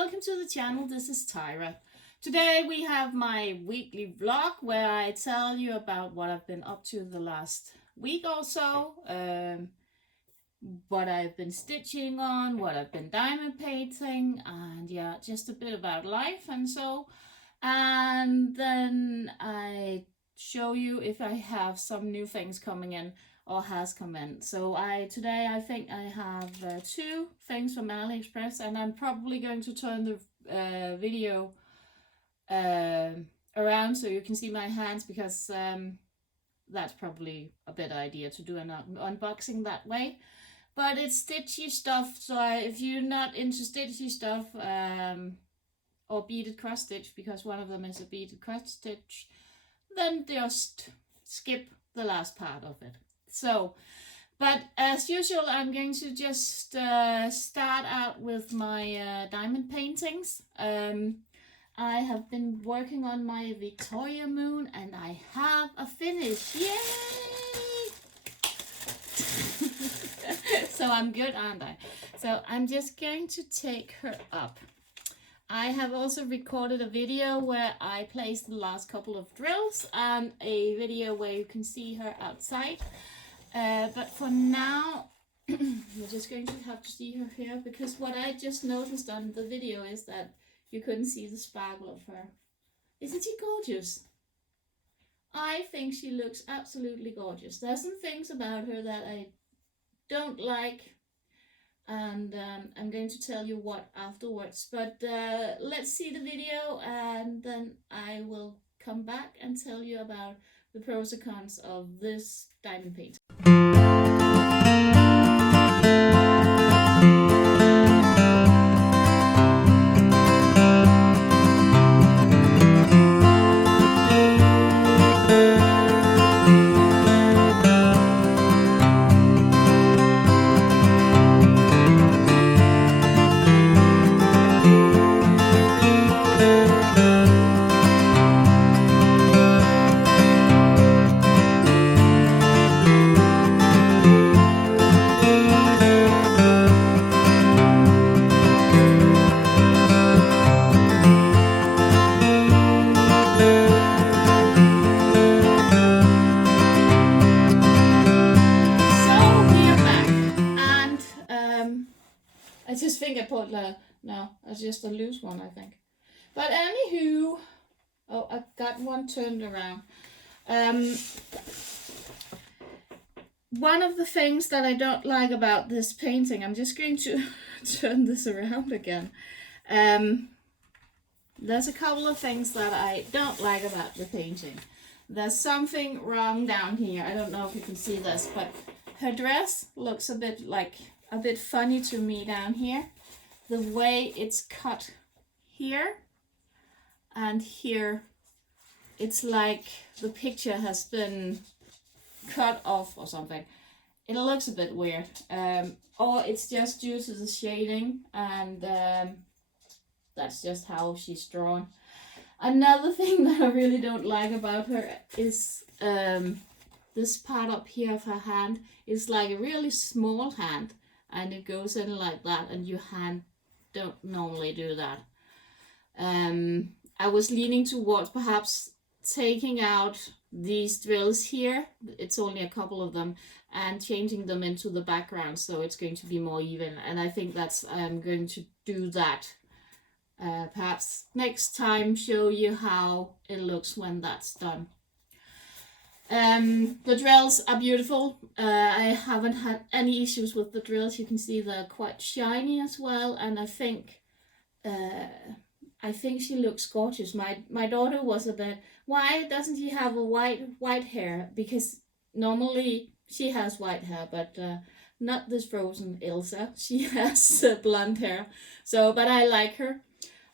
welcome to the channel. This is Tyra. Today we have my weekly vlog where I tell you about what I've been up to the last week or so, what I've been stitching on, what I've been diamond painting, and yeah, just a bit about life and so. And then I show you if I have some new things coming in or has come in. So today I think I have 2 things from AliExpress, and I'm probably going to turn the video around so you can see my hands, because that's probably a better idea to do an unboxing that way. But it's stitchy stuff, so if you're not into stitchy stuff or beaded cross stitch, because one of them is a beaded cross stitch, then just skip the last part of it. So, but as usual, I'm going to just start out with my diamond paintings. I have been working on my Victoria moon, and I have a finish. Yay! So I'm good, aren't I? So I'm just going to take her up. I have also recorded a video where I placed the last couple of drills, and a video where you can see her outside. But for now, you're just going to have to see her here, because what I just noticed on the video is that you couldn't see the sparkle of her. Isn't she gorgeous? I think she looks absolutely gorgeous. There's some things about her that I don't like, and I'm going to tell you what afterwards. But let's see the video, and then I will come back and tell you about the pros and cons of this diamond painting. I just think I put no, it's just a loose one, I think. But anywho, oh, I got one turned around. One of the things that I don't like about this painting, I'm just going to turn this around again. There's a couple of things that I don't like about the painting. There's something wrong down here. I don't know if you can see this, but her dress looks a bit funny to me down here. The way it's cut here and here, it's like the picture has been cut off or something. It looks a bit weird, or it's just due to the shading, and that's just how she's drawn. Another thing that I really don't like about her is this part up here of her hand is like a really small hand, and it goes in like that, and your hand don't normally do that. I was leaning towards perhaps taking out these drills here, it's only a couple of them, and changing them into the background so it's going to be more even, and I think I'm going to do that. Perhaps next time show you how it looks when that's done. The drills are beautiful. I haven't had any issues with the drills. You can see they're quite shiny as well, and I think she looks gorgeous. My daughter was a bit, why doesn't she have a white hair? Because normally she has white hair, but not this frozen Elsa. She has blonde hair. So, but I like her.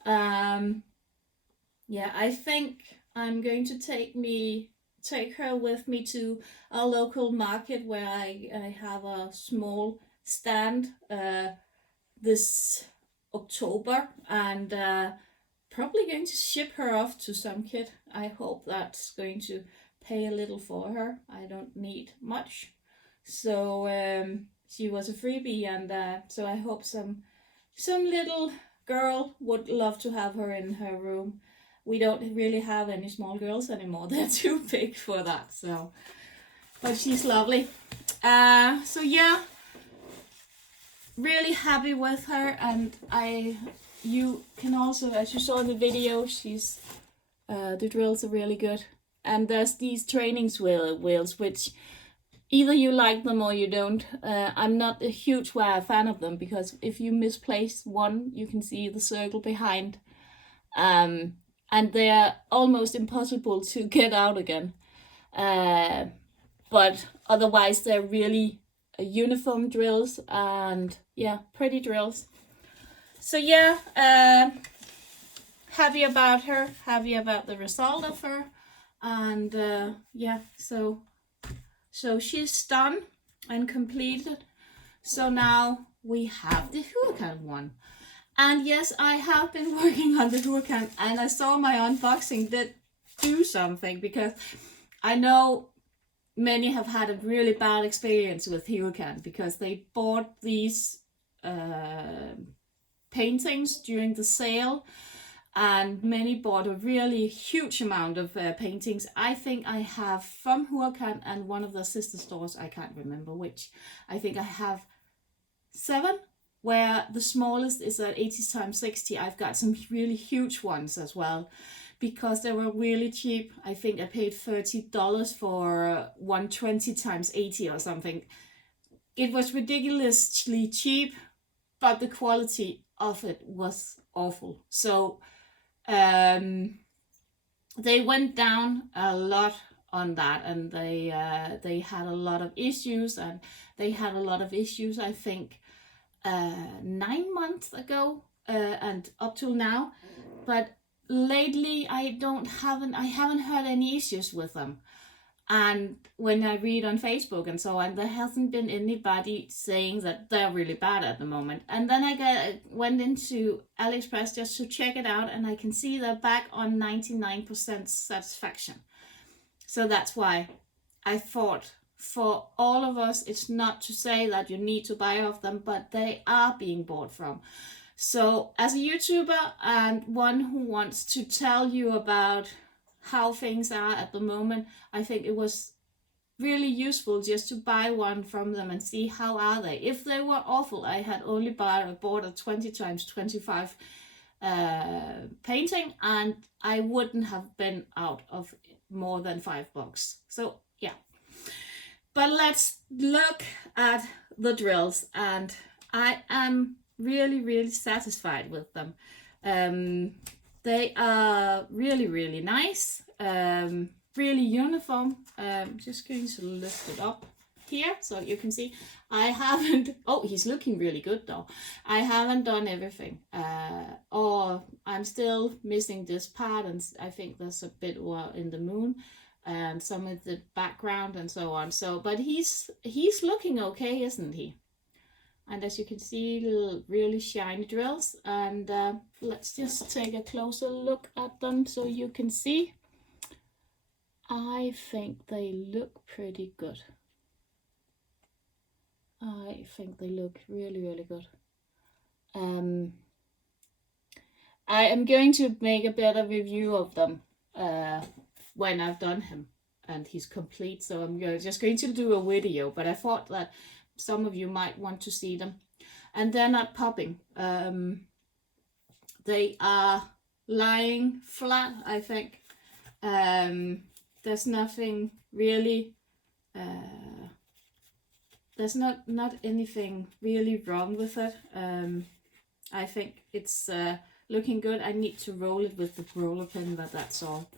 Yeah, I think I'm going to take her with me to a local market where I have a small stand this October, and probably going to ship her off to some kid. I hope that's going to pay a little for her. I don't need much, so she was a freebie, and so I hope some little girl would love to have her in her room. We don't really have any small girls anymore. They're too big for that. So, but she's lovely. So yeah, really happy with her, and you can also, as you saw in the video, she's the drills are really good. And there's these training wheels, which either you like them or you don't. I'm not a huge fan of them, because if you misplace one, you can see the circle behind. And they're almost impossible to get out again. But otherwise, they're really uniform drills, and yeah, pretty drills. So yeah, happy about her, happy about the result of her, and yeah, so she's done and completed. So now we have the Huacan one. And yes, I have been working on the Huacan, and I saw my unboxing did do something, because I know many have had a really bad experience with Huacan, because they bought these paintings during the sale, and many bought a really huge amount of paintings. I think I have from Huacan and one of the sister stores, I can't remember which, I think I have 7, where the smallest is at 80x60. I've got some really huge ones as well, because they were really cheap. I think I paid $30 for 120x80 or something. It was ridiculously cheap, but the quality of it was awful. So they went down a lot on that, and they had a lot of issues, and they had a lot of issues, I think, 9 months ago and up till now. But lately I haven't heard any issues with them. And when I read on Facebook and so on, there hasn't been anybody saying that they're really bad at the moment. And then I went into AliExpress just to check it out, and I can see they're back on 99% satisfaction. So that's why I thought, for all of us, it's not to say that you need to buy off them, but they are being bought from. So as a YouTuber and one who wants to tell you about how things are at the moment, I think it was really useful just to buy one from them and see how are they. If they were awful, I had only bought a 20x25 painting, and I wouldn't have been out of more than $5. So yeah. But let's look at the drills, and I am really satisfied with them. They are really nice, really uniform. Just going to lift it up here so you can see. I haven't, oh, he's looking really good though. I haven't done everything, or I'm still missing this part, and I think there's a bit in the moon and some of the background and so on. So, but he's looking okay, isn't he? And as you can see, little really shiny drills. And let's just take a closer look at them so you can see. I think they look pretty good. I think they look really good. I am going to make a better review of them when I've done him and he's complete. So I'm just going to do a video, but I thought that some of you might want to see them. And they're not popping. They are lying flat, I think. There's nothing really, there's not anything really wrong with it. I think it's looking good. I need to roll it with the roller pin, but that's all.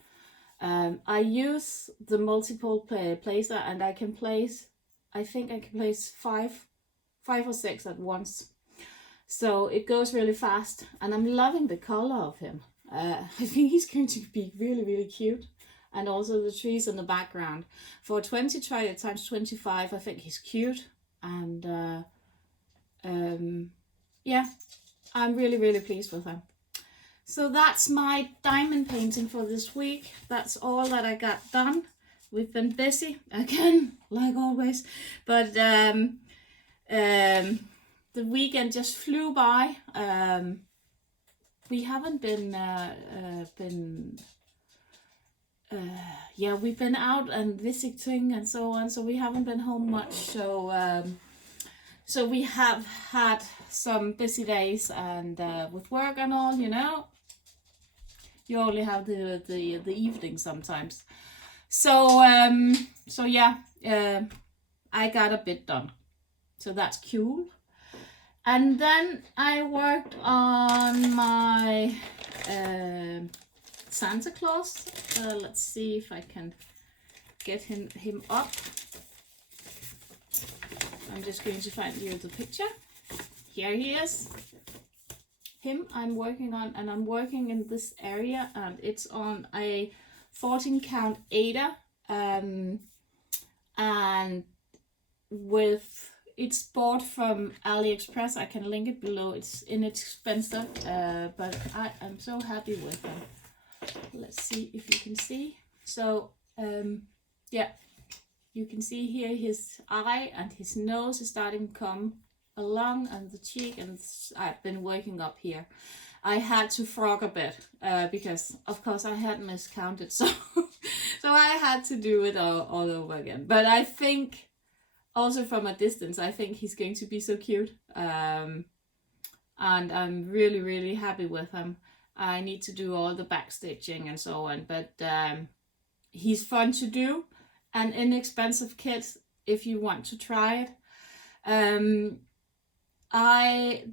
I use the multiple placer, and I can place, I think I can place five or six at once. So it goes really fast, and I'm loving the color of him. I think he's going to be really cute. And also the trees in the background. For 20 times 25, I think he's cute. And yeah, I'm really pleased with him. So that's my diamond painting for this week. That's all that I got done. We've been busy again, like always. But the weekend just flew by. we haven't been yeah, we've been out and visiting and so on, so we haven't been home much. So so we have had some busy days, and with work and all, you know, you only have the evening sometimes. So so yeah, I got a bit done, so that's cool. And then I worked on my Santa Claus. Let's see if I can get him up. I'm just going to find you the picture. Here he is. Him I'm working on, and I'm working in this area, and it's on a 14 count Ada, and with it's bought from AliExpress. I can link it below. It's inexpensive, but I am so happy with them. Let's see if you can see. So yeah, you can see here his eye and his nose is starting to come along, and the cheek, and I've been working up here. I had to frog a bit because of course I had miscounted, so so I had to do it all over again. But I think also from a distance, I think he's going to be so cute, and I'm really happy with him. I need to do all the back stitching and so on, but he's fun to do, an inexpensive kit if you want to try it.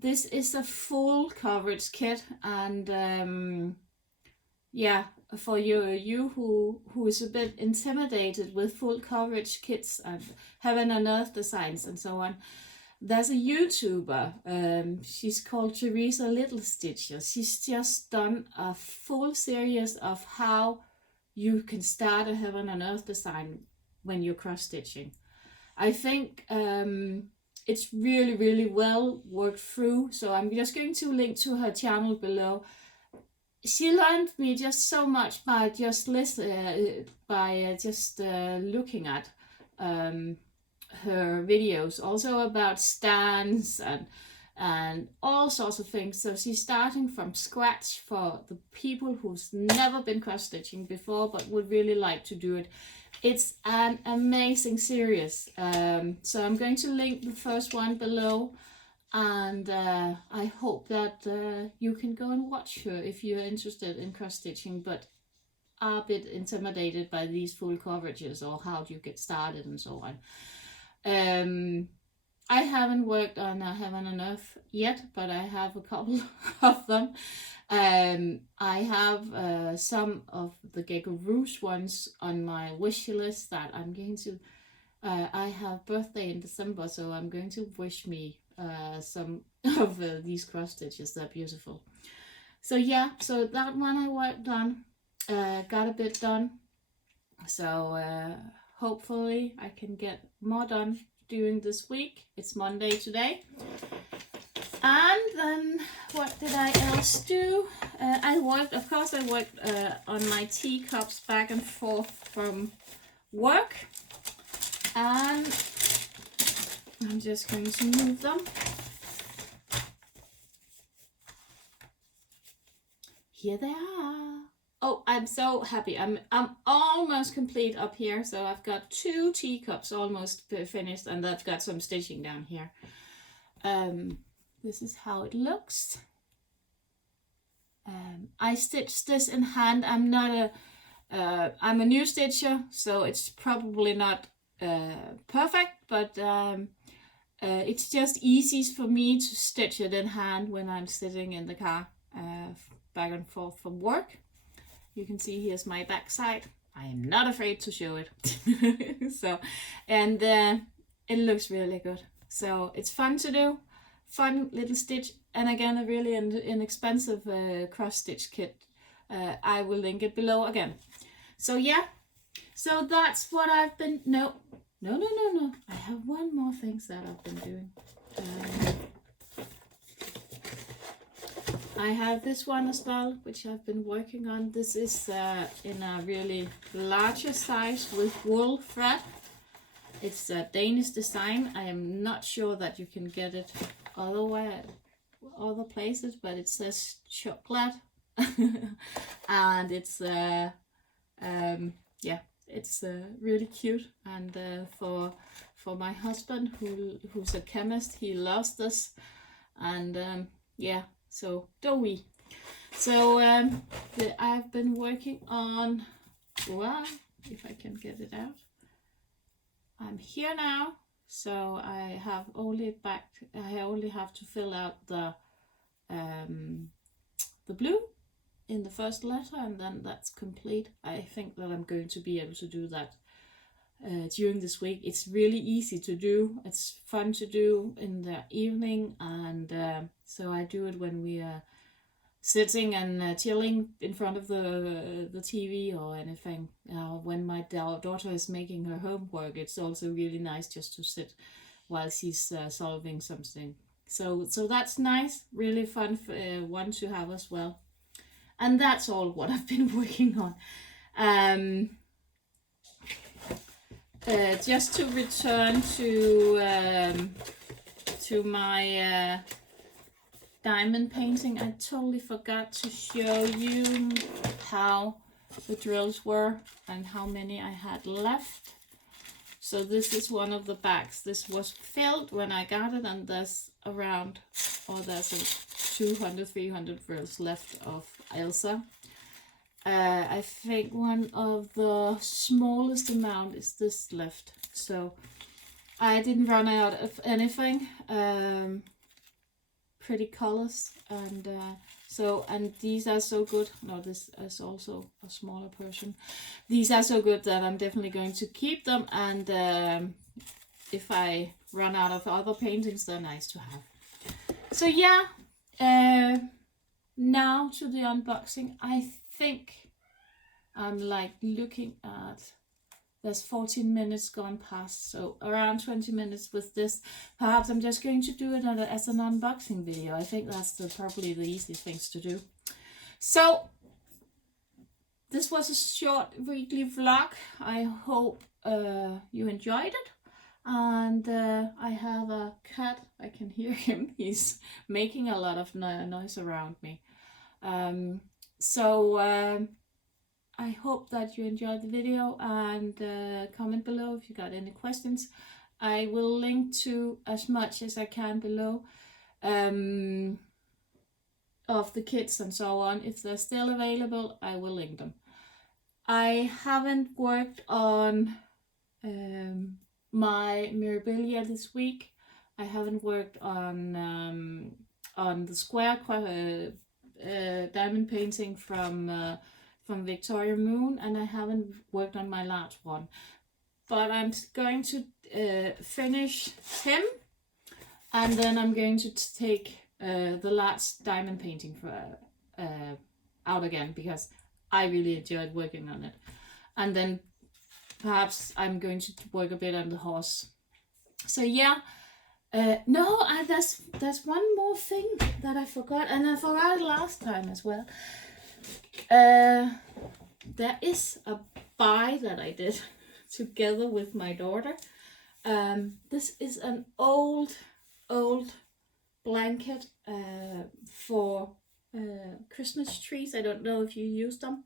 This is a full coverage kit, and yeah, for you who is a bit intimidated with full coverage kits and heaven and earth designs and so on, there's a YouTuber. She's called Teresa Little Stitcher. She's just done a full series of how you can start a heaven and earth design when you're cross stitching. I think it's really well worked through, so I'm just going to link to her channel below. She learned me just so much by just looking at her videos, also about stands and all sorts of things. So she's starting from scratch for the people who's never been cross stitching before but would really like to do it. It's an amazing series. So I'm going to link the first one below, and I hope that you can go and watch her if you're interested in cross stitching but are a bit intimidated by these full coverages, or how do you get started and so on. I haven't worked on a heaven and earth yet, but I have a couple of them. I have some of the Gecko Rouge ones on my wish list that I'm going to, I have birthday in December, so I'm going to wish me some of these cross stitches. They're beautiful. So yeah, so that one I worked on, got a bit done. So hopefully I can get more done during this week. It's Monday today. And then what did I else do? I worked on my teacups back and forth from work, and I'm just going to move them. Here they are. Oh, I'm so happy. I'm almost complete up here. So I've got 2 teacups almost finished, and I've got some stitching down here. This is how it looks. I stitched this in hand. I'm not I'm a new stitcher, so it's probably not perfect, but it's just easy for me to stitch it in hand when I'm sitting in the car back and forth from work. You can see here's my backside. I am not afraid to show it. So, and it looks really good. So it's fun to do, fun little stitch, and again a really inexpensive cross stitch kit. I will link it below again. So yeah, so that's what I've been. No. I have one more thing that I've been doing. I have this one as well, which I've been working on. This is in a really larger size with wool thread. It's a Danish design. I am not sure that you can get it otherwise. other places, but it says chocolate. And it's yeah, it's really cute. And for my husband, who's a chemist, he loves this. And yeah, so do we. So I've been working on, well, if I can get it out. I'm here now, so I only have to fill out the blue in the first letter, and then that's complete. I think that I'm going to be able to do that during this week. It's really easy to do. It's fun to do in the evening, and so I do it when we are sitting and chilling in front of the TV or anything. When my daughter is making her homework, it's also really nice just to sit while she's solving something. So that's nice, really fun one to have as well. And that's all what I've been working on. Just to return to my diamond painting, I totally forgot to show you how the drills were and how many I had left. So this is one of the bags. This was filled when I got it, and there's around, there's 200-300 drills left of Elsa. I think one of the smallest amount is this left. So I didn't run out of anything. Pretty colors, and and these are so good. No, this is also a smaller person. These are so good that I'm definitely going to keep them, and if I run out of other paintings, they're nice to have. So yeah, now to the unboxing. I think I'm like looking at, there's 14 minutes gone past, so around 20 minutes with this. Perhaps I'm just going to do it as an unboxing video. I think that's probably the easiest things to do. So this was a short weekly vlog. I hope you enjoyed it. And I have a cat. I can hear him. He's making a lot of noise around me. I hope that you enjoyed the video, and comment below if you got any questions. I will link to as much as I can below of the kits and so on. If they're still available, I will link them. I haven't worked on my Mirabilia this week. I haven't worked on the square diamond painting from Victoria Moon, and I haven't worked on my large one, but I'm going to finish him, and then I'm going to take the large diamond painting for out again, because I really enjoyed working on it. And then perhaps I'm going to work a bit on the horse. So yeah, there's one more thing that I forgot, and I forgot it last time as well. There is a buy that I did together with my daughter. This is an old blanket for Christmas trees. I don't know if you use them,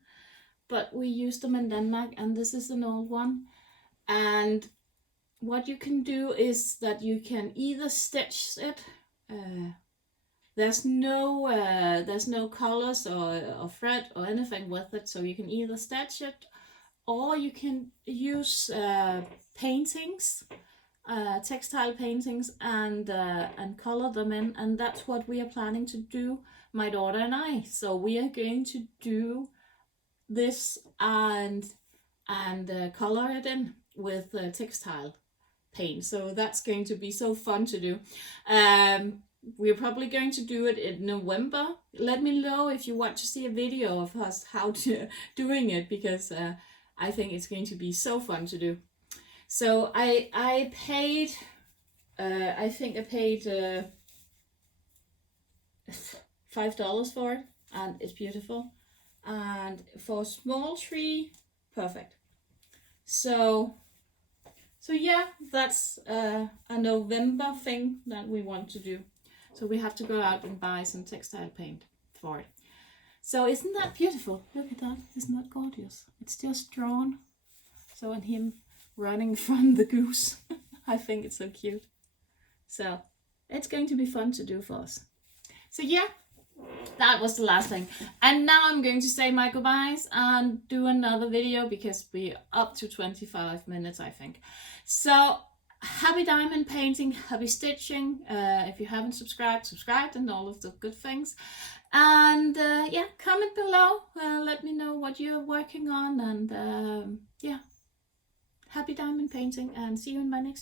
but we use them in Denmark, and this is an old one. And what you can do is that you can either stitch it. There's no colors or thread or anything with it, so you can either stitch it, or you can use paintings, textile paintings, and color them in, and that's what we are planning to do, my daughter and I. So we are going to do this and color it in with textile paint. So that's going to be so fun to do. We're probably going to do it in November. Let me know if you want to see a video of us doing it, because I think it's going to be so fun to do. So I paid, I think I paid $5 for it, and it's beautiful. And for a small tree, perfect. So yeah, that's a November thing that we want to do. So we have to go out and buy some textile paint for it. So isn't that beautiful? Look at that. Isn't that gorgeous? It's just drawn. So, and him running from the goose. I think it's so cute. So it's going to be fun to do for us. So yeah, that was the last thing. And now I'm going to say my goodbyes and do another video because we're up to 25 minutes, I think. So happy diamond painting, happy stitching. If you haven't subscribed and all of the good things. And yeah, comment below. Let me know what you're working on. And yeah, happy diamond painting and see you in my next